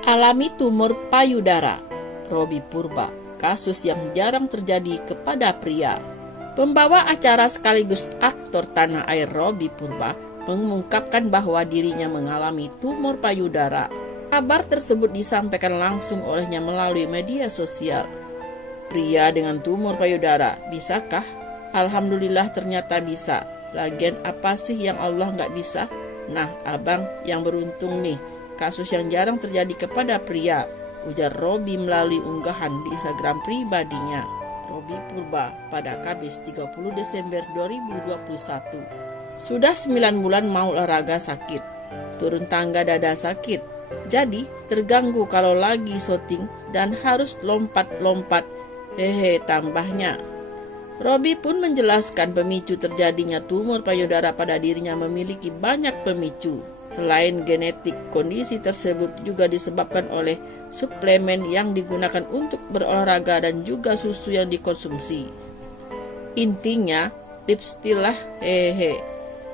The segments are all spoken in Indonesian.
Alami tumor payudara. Robby Purba, kasus yang jarang terjadi kepada pria. Pembawa acara sekaligus aktor tanah air Robby Purba mengungkapkan bahwa dirinya mengalami tumor payudara. Kabar tersebut disampaikan langsung olehnya melalui media sosial. Pria dengan tumor payudara, bisakah? Alhamdulillah ternyata bisa. Lagian apa sih yang Allah nggak bisa? Nah, abang yang beruntung nih. Kasus yang jarang terjadi kepada pria, ujar Robby melalui unggahan di Instagram pribadinya. Robby Purba pada Kamis 30 Desember 2021. Sudah 9 bulan mau olahraga sakit, turun tangga dada sakit, jadi terganggu kalau lagi syuting dan harus lompat-lompat, tambahnya. Robby pun menjelaskan pemicu terjadinya tumor payudara pada dirinya memiliki banyak pemicu. Selain genetik, kondisi tersebut juga disebabkan oleh suplemen yang digunakan untuk berolahraga dan juga susu yang dikonsumsi. Intinya, lifestyle lah,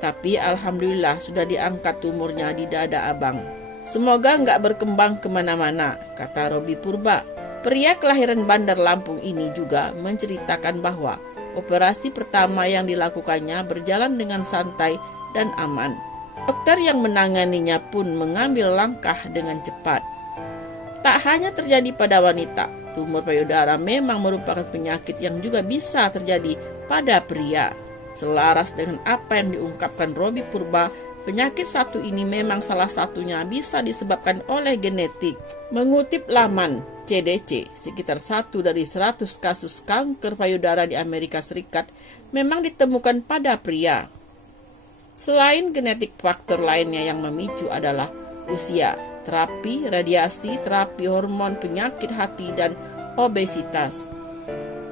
Tapi alhamdulillah sudah diangkat tumornya di dada abang. Semoga nggak berkembang kemana-mana, kata Robby Purba. Pria kelahiran Bandar Lampung ini juga menceritakan bahwa operasi pertama yang dilakukannya berjalan dengan santai dan aman. Dokter yang menanganinya pun mengambil langkah dengan cepat. Tak hanya terjadi pada wanita, tumor payudara memang merupakan penyakit yang juga bisa terjadi pada pria. Selaras dengan apa yang diungkapkan Robby Purba, penyakit satu ini memang salah satunya bisa disebabkan oleh genetik. Mengutip laman CDC, sekitar 1 dari 100 kasus kanker payudara di Amerika Serikat memang ditemukan pada pria. Selain genetik, faktor lainnya yang memicu adalah usia, terapi radiasi, terapi hormon, penyakit hati, dan obesitas.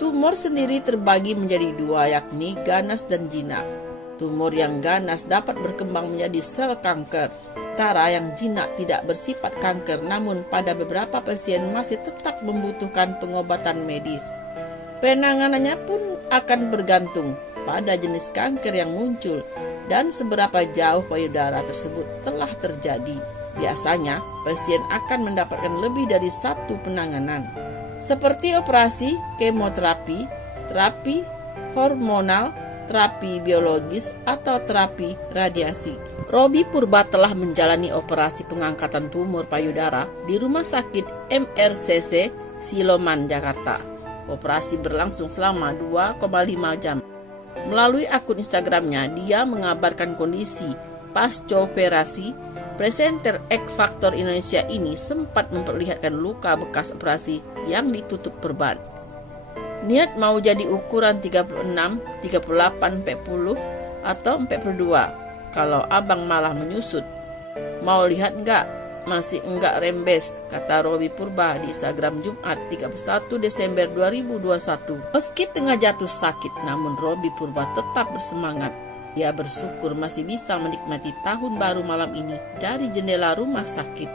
Tumor sendiri terbagi menjadi 2, yakni ganas dan jinak. Tumor yang ganas dapat berkembang menjadi sel kanker. Sementara yang jinak tidak bersifat kanker, namun pada beberapa pasien masih tetap membutuhkan pengobatan medis. Penanganannya pun akan bergantung pada jenis kanker yang muncul dan seberapa jauh payudara tersebut telah terjadi. Biasanya, pasien akan mendapatkan lebih dari 1 penanganan, seperti operasi, kemoterapi, terapi hormonal, terapi biologis, atau terapi radiasi. Robby Purba telah menjalani operasi pengangkatan tumor payudara di Rumah Sakit MRCC Siloman, Jakarta. Operasi berlangsung selama 2,5 jam. Melalui akun Instagramnya, dia mengabarkan kondisi pasca operasi. Presenter X Factor Indonesia ini sempat memperlihatkan luka bekas operasi yang ditutup perban. Niat mau jadi ukuran 36, 38, 40, atau 42. Kalau abang malah menyusut. Mau lihat nggak? Masih enggak rembes, kata Robby Purba di Instagram Jumat 31 Desember 2021. Meski tengah jatuh sakit, namun Robby Purba tetap bersemangat. Dia bersyukur masih bisa menikmati tahun baru malam ini dari jendela rumah sakit.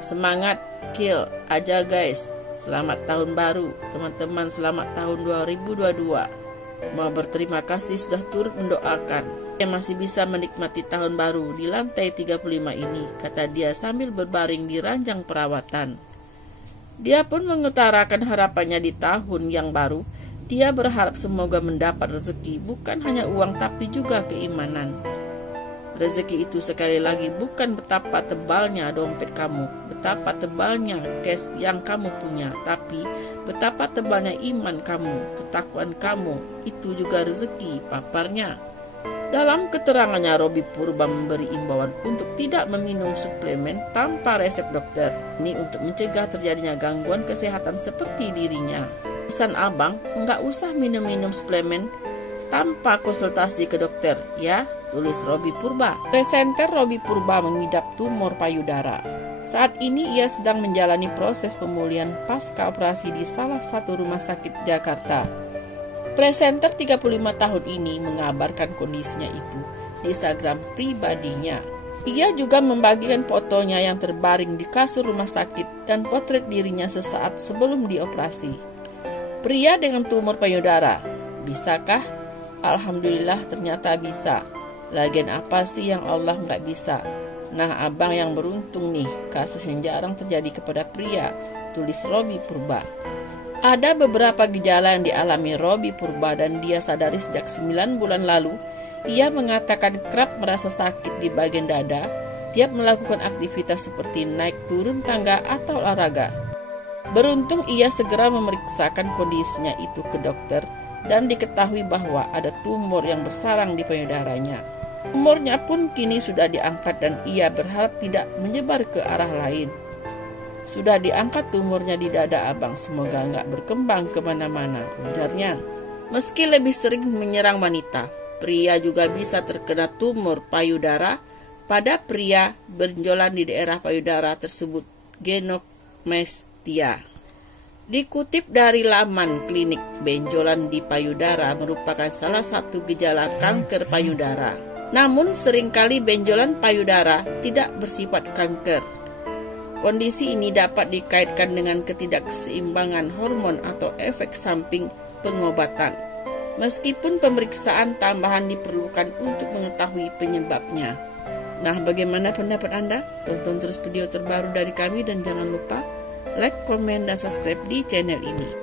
Semangat, kill aja guys. Selamat tahun baru, teman-teman, selamat tahun 2022. Mau berterima kasih sudah turut mendoakan. Yang masih bisa menikmati tahun baru di lantai 35 ini, kata dia sambil berbaring di ranjang perawatan. Dia pun mengutarakan harapannya di tahun yang baru. Dia berharap semoga mendapat rezeki, bukan hanya uang tapi juga keimanan. Rezeki itu sekali lagi bukan betapa tebalnya dompet kamu, betapa tebalnya cash yang kamu punya, tapi betapa tebalnya iman kamu, ketakwaan kamu, itu juga rezeki, paparnya. Dalam keterangannya, Robby Purba memberi imbauan untuk tidak meminum suplemen tanpa resep dokter. Ini untuk mencegah terjadinya gangguan kesehatan seperti dirinya. Pesan abang, nggak usah minum-minum suplemen tanpa konsultasi ke dokter, ya, tulis Robby Purba. Presenter Robby Purba mengidap tumor payudara. Saat ini ia sedang menjalani proses pemulihan pasca operasi di salah satu rumah sakit Jakarta. Presenter 35 tahun ini mengabarkan kondisinya itu di Instagram pribadinya. Ia juga membagikan fotonya yang terbaring di kasur rumah sakit dan potret dirinya sesaat sebelum dioperasi. Pria dengan tumor payudara, bisakah? Alhamdulillah ternyata bisa. Lagian apa sih yang Allah nggak bisa? Nah, abang yang beruntung nih, kasus yang jarang terjadi kepada pria, tulis Robby Purba. Ada beberapa gejala yang dialami Robby Purba dan dia sadari sejak 9 bulan lalu. Ia mengatakan kerap merasa sakit di bagian dada tiap melakukan aktivitas seperti naik turun tangga atau olahraga. Beruntung ia segera memeriksakan kondisinya itu ke dokter dan diketahui bahwa ada tumor yang bersarang di payudaranya. Tumornya pun kini sudah diangkat dan ia berharap tidak menyebar ke arah lain. Sudah diangkat tumornya di dada abang, semoga nggak berkembang kemana-mana, ujarnya. Meski lebih sering menyerang wanita, pria juga bisa terkena tumor payudara. Pada pria, benjolan di daerah payudara tersebut gynecomastia. Dikutip dari laman klinik, benjolan di payudara merupakan salah satu gejala kanker payudara. Namun seringkali benjolan payudara tidak bersifat kanker. Kondisi ini dapat dikaitkan dengan ketidakseimbangan hormon atau efek samping pengobatan. Meskipun pemeriksaan tambahan diperlukan untuk mengetahui penyebabnya. Nah, bagaimana pendapat Anda? Tonton terus video terbaru dari kami dan jangan lupa like, komen, dan subscribe di channel ini.